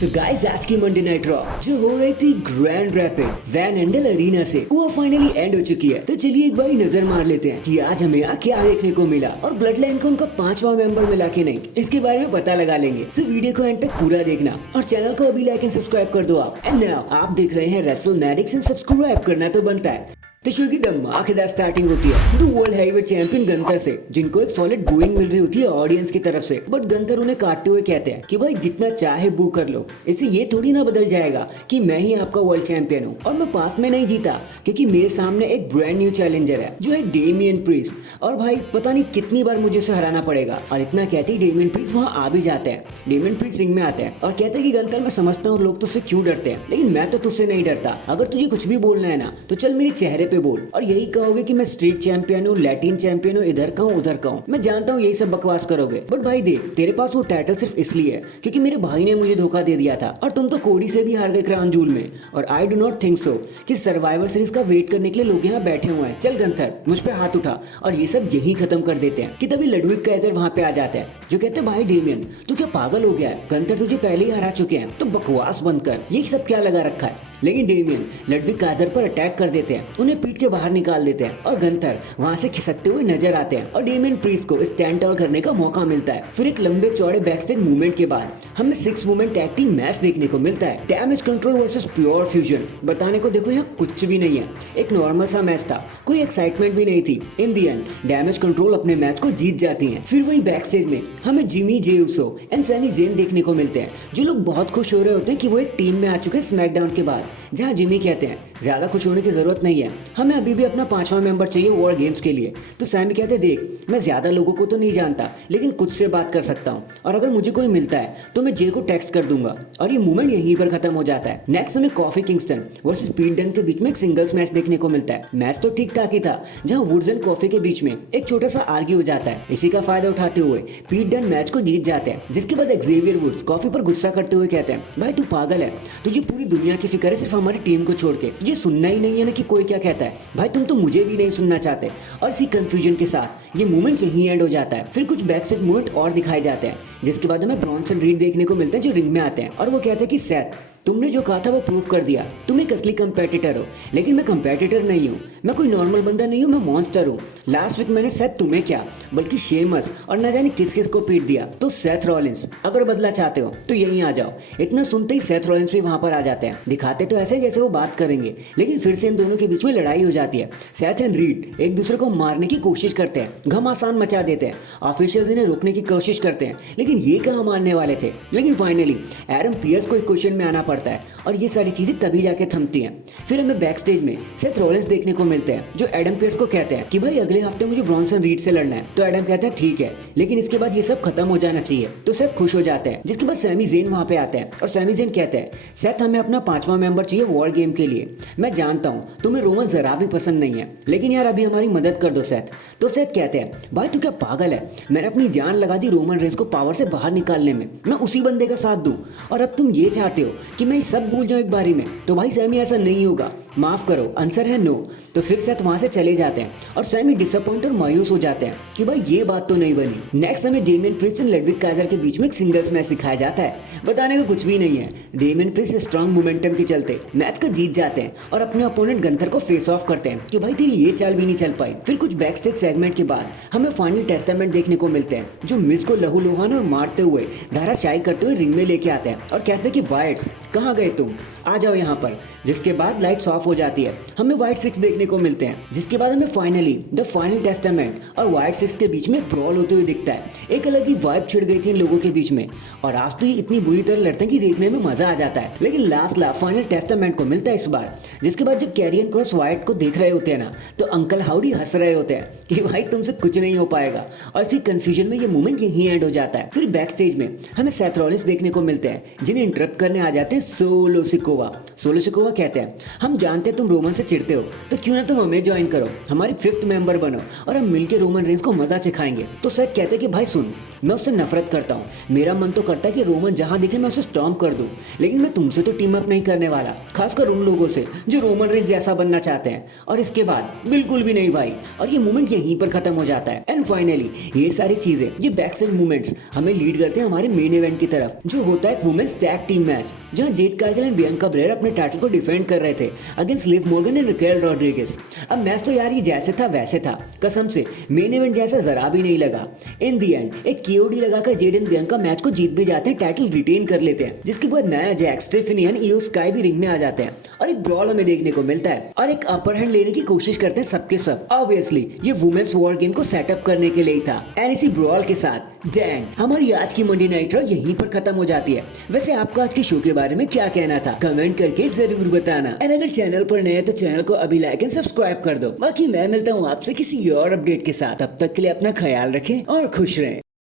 So guys आज की Monday night raw जो हो रही थी Grand Rapids Van Andel Arena से वो फाइनली एंड हो चुकी है। तो चलिए एक बार नजर मार लेते हैं कि आज हमें यहाँ क्या देखने को मिला और ब्लड लाइन को उनका 5वां मेंबर मिला कि नहीं, इसके बारे में पता लगा लेंगे। सो वीडियो को एंड तक पूरा देखना और चैनल को अभी लाइक एंड सब्सक्राइब कर दो आप। एंड नाउ आप देख रहे हैं रेसलमैनिक्स एंड सब्सक्राइब करना तो बनता है। तो शो की धमाकेदार स्टार्टिंग होती है the world heavyweight champion Gunther से, जिनको एक सॉलिड बूइंग मिल रही होती है ऑडियंस की तरफ से। बट गंथर उन्हें काटते हुए कहते हैं कि भाई जितना चाहे बू कर लो, इससे ये थोड़ी ना बदल जाएगा कि मैं ही आपका वर्ल्ड चैंपियन हूँ और मैं पास्ट में नहीं जीता, क्योंकि मेरे सामने एक ब्रांड न्यू चैलेंजर है जो है डेमियन प्रीस्ट, और भाई पता नहीं कितनी बार मुझे उसे हराना पड़ेगा। और इतना कहते ही डेमियन प्रीस्ट वहाँ आ भी जाते हैं। डेमियन प्रीस्ट रिंग में आते हैं और कहते हैं कि गंथर मैं समझता हूँ लोग तुझसे क्यों डरते हैं, लेकिन मैं तो तुझसे नहीं डरता। अगर तुझे कुछ भी बोलना है ना तो चल मेरे चेहरे पे बोल, और यही कहोगे कि मैं स्ट्रीट चैंपियन हूँ, लैटिन चैंपियन हूँ, इधर का हूँ उधर का हूँ। मैं जानता हूँ यही सब बकवास करोगे, बट भाई देख तेरे पास वो टाइटल सिर्फ इसलिए है क्योंकि मेरे भाई ने मुझे धोखा दे दिया था और तुम तो कोडी से भी हार गए क्राउन जूल में। और I do not think so कि सर्वाइवर सीरीज का वेट करने के लिए लोग यहाँ बैठे हुए हैं। चल गंथर मुझ पे हाथ उठा, और ये सब यही खत्म कर देते हैं। कि तभी लडविग काइजर वहाँ पे आ जाता है जो कहते हैं भाई डेमियन तू क्या पागल हो गया है, गंथर तुझे पहले ही हरा चुके हैं, तो बकवास बंद कर, ये सब क्या लगा रखा है। लेकिन डेमियन लडविग काइजर पर अटैक कर देते हैं, उन्हें पीट के बाहर निकाल देते हैं और गंथर वहां से खिसकते हुए नजर आते हैं और डेमियन प्रीस्ट को स्टैंड टॉल करने का मौका मिलता है। फिर एक लंबे चौड़े बैकस्टेज मूवमेंट के बाद हमें 6 वुमेन टैग टीम मैच देखने को मिलता है, damage control versus pure fusion. बताने को देखो यहाँ कुछ भी नहीं है, एक नॉर्मल सा मैच था, कोई एक्साइटमेंट भी नहीं थी। In the end damage control अपने मैच को जीत जाती हैं। फिर वही बैकस्टेज में हमें Jimmy Jey Uso and Sami Zayn देखने को मिलते हैं, जो लोग बहुत खुश हो रहे होते हैं कि वो एक टीम में आ चुके हैं स्मैकडाउन के बाद। जहाँ जिमी कहते हैं ज्यादा खुश होने की जरूरत नहीं है, हमें अभी भी अपना 5वां मेंबर चाहिए वॉर गेम्स के लिए। तो सैमी कहते हैं देख मैं ज्यादा लोगों को तो नहीं जानता, लेकिन कुछ से बात कर सकता हूँ, और अगर मुझे कोई मिलता है तो मैं जे को टेक्स्ट कर दूंगा। और ये मूवमेंट यहीं पर खत्म हो जाता है। नेक्स्ट हमें कॉफी किंगस्टन वर्सेस पीट डन के बीच में एक सिंगल्स मैच देखने को मिलता है। मैच तो ठीक ठाक ही था, जहाँ वुड्स एंड कॉफी के बीच में एक छोटा सा आर्ग्यू हो जाता है। इसी का फायदा उठाते हुए पीट डन मैच को जीत जाते हैं, जिसके बाद एक्जेवियर वुड्स कॉफी पर गुस्सा करते हुए कहते हैं भाई तू पागल है, तुझे पूरी दुनिया की फिक्र है सिर्फ हमारी टीम को छोड़ के, तुझे सुनना ही नहीं है ना कि कोई क्या कहता है। भाई तुम तो मुझे भी नहीं सुनना चाहते। और इसी कंफ्यूजन के साथ ये मूवमेंट यहीं एंड हो जाता है। फिर कुछ बैकस्टेज मूवमेंट और दिखाए जाते हैं, जिसके बाद हमें ब्रॉन्सन रीड देखने को मिलते हैं जो रिंग में आते हैं, और वो कहते हैं कि सेथ तुमने जो कहा था वो प्रूव कर दिया, तुम एक असली कंपेटिटर हो। लेकिन मैं कंपेटिटर नहीं हूँ, मैं कोई नॉर्मल बंदा नहीं हूँ, मैं मॉन्स्टर हूँ। लास्ट वीक मैंने सेथ तुम्हें क्या बल्कि शेमस और न जाने किस किस को पीट दिया। तो सेथ रॉलिंस अगर बदला चाहते हो तो यहीं आ जाओ। इतना सुनते ही सेथ रॉलिंस भी वहाँ पर आ जाते हैं। दिखाते तो ऐसे जैसे वो बात करेंगे, लेकिन फिर से इन दोनों के बीच में लड़ाई हो जाती है। सेथ एंड रीड एक दूसरे को मारने की कोशिश करते हैं, घमासान मचा देते हैं। ऑफिशियल्स इन्हें रोकने की कोशिश करते हैं, लेकिन ये कहाँ मानने वाले थे। लेकिन फाइनली एडम पियर्स को एक क्वेश्चन में आना पड़ता है, और ये सारी चीजें तभी जाके थमती हैं। फिर हमें बैकस्टेज में सेथ रॉलिंस देखने को मिलते हैं, जो एडम पियर्स को कहते हैं कि भाई अगले हफ्ते मुझे ब्रॉन्सन रीड से लड़ना है। तो एडम कहता है ठीक है, लेकिन इसके बाद ये सब खत्म हो जाना चाहिए। तो सेथ खुश हो जाते हैं, जिसके बाद सैमी ज़ेन वहां पे आते हैं और सैमी ज़ेन कहते हैं सेथ हमें अपना 5वां मेंबर चाहिए वॉर गेम के लिए। मैं जानता हूँ तुम्हें रोमन जरा भी पसंद नहीं है, लेकिन यार अभी हमारी मदद कर दो सेथ। तो सेथ कहते हैं भाई तू क्या पागल है, मैंने अपनी जान लगा दी रोमन रेंस को पावर से बाहर निकालने में, मैं उसी बंदे का साथ दूं, और अब तुम ये चाहते हो कि मैं सब भूल जाऊं एक बारी में। तो भाई सैमी ऐसा नहीं होगा, माफ करो, आंसर है नो। तो फिर सेथ वहां से चले जाते हैं और सैमी डिसअपॉइंट और मायूस हो जाते हैं कि भाई ये बात तो नहीं बनी। नेक्स्ट हमें Damien priest and Ludwig Kaizer के बीच में एक सिंगल्स मैच सिखाया जाता है। बताने को कुछ भी नहीं है, डेमियन प्रीस्ट स्ट्रॉन्ग मोमेंटम के चलते मैच को जीत जाते हैं और अपने अपोनेंट गंथर को फेस ऑफ करते हैं कि भाई तेरी ये चाल भी नहीं चल पाई। फिर कुछ बैकस्टेज सेगमेंट के बाद हमें फाइनल टेस्टामेंट देखने को मिलते हैं, जो मिस को लहूलुहान और मारते हुए धाराशायी करते हुए रिंग में लेके आते हैं और कहते हैं कि वाइट्स कहाँ गए तुम, आ जाओ यहाँ पर। जिसके बाद लाइट्स ऑफ हो जाती है, हमें व्हाइट सिक्स देखने को मिलते हैं, जिसके बाद हमें फाइनली द फाइनल टेस्टामेंट और व्हाइट सिक्स के बीच में एक ब्रॉल होते हुए दिखता है। एक अलग ही वाइब छिड़ गई थी इन लोगों के बीच में, और आज तो ये इतनी बुरी तरह लड़ते हैं कि देखने में मजा आ जाता है। लेकिन लास्ट फाइनल टेस्टामेंट को मिलता है इस बार, जिसके बाद जब कैरियन क्रॉस व्हाइट को देख रहे होते हैं ना, तो अंकल हाउडी हंस रहे होते हैं कि भाई तुमसे कुछ नहीं हो पाएगा। और इसी कंफ्यूजन में ये मूवमेंट यहीं एंड हो जाता है। फिर बैक स्टेज में हमें सेथ रॉलिंस देखने को मिलते हैं, जिन्हें इंटरप्ट करने आ जाते हैं सोलो सिकोवा। सोलो सिकोवा कहते हैं, हम जानते हैं तुम रोमन से चिढ़ते हो, तो क्यों ना तुम हमें ज्वाइन करो, हमारी 5th मेंबर बनो और हम मिलके रोमन रेंस को मजा चखाएंगे। तो सेथ कहते हैं कि भाई सुन, मैं उससे नफरत करता हूँ, मेरा मन तो करता है कि रोमन जहाँ दिखे मैं उसे स्टॉर्म कर दूँ, लेकिन मैं तुमसे तो टीम अप नहीं करने वाला, खासकर उन लोगों से जो रोमन रेंस जैसा बनना चाहते हैं। और इसके बाद बिल्कुल भी नहीं भाई, और ये मूवमेंट यहीं पर खत्म हो जाता है। एंड फाइनली ये सारी चीजें, ये बैक स्टेज मूवमेंट्स हमें लीड करते हैं हमारे मेन इवेंट की तरफ, जो होता है एक वुमेन्स टैग टीम मैच, जहां Z Kargil and Bianca Blair अपने टाइटल को डिफेंड कर रहे थे against Liv Morgan and Raquel Rodriguez. अब मैच तो यार ये जैसे था वैसे था, कसम से मेन इवेंट जैसा जरा भी नहीं लगा। इन दी एंड एक केओडी लगाकर जेड एंड बियांका मैच को जीत भी जाते हैं, टाइटल रिटेन कर लेते हैं, जिसके बाद नया जैक, स्टेफनी एंड इयो स्काई भी रिंग में आ जाते हैं और एक ब्रॉल हमें देखने को मिलता है और एक अपर हैंड लेने की कोशिश करते हैं सबके सब। ऑब्वियसली ये वुमेन्स वॉर गेम को सेटअप करने के लिए ही था। एंड इसी ब्रॉल के साथ डैंग हमारी आज की मंडे नाइट रॉ यहीं पर खत्म हो जाती है। वैसे आपको आज के शो के बारे में क्या कहना था, कमेंट करके जरूर बताना। एंड अगर चैनल पर नए हैं तो चैनल को अभी लाइक एंड सब्सक्राइब कर दो। बाकी मैं मिलता हूँ आपसे किसी और अपडेट के साथ, तब तक के लिए अपना ख्याल रखें और खुश रहें।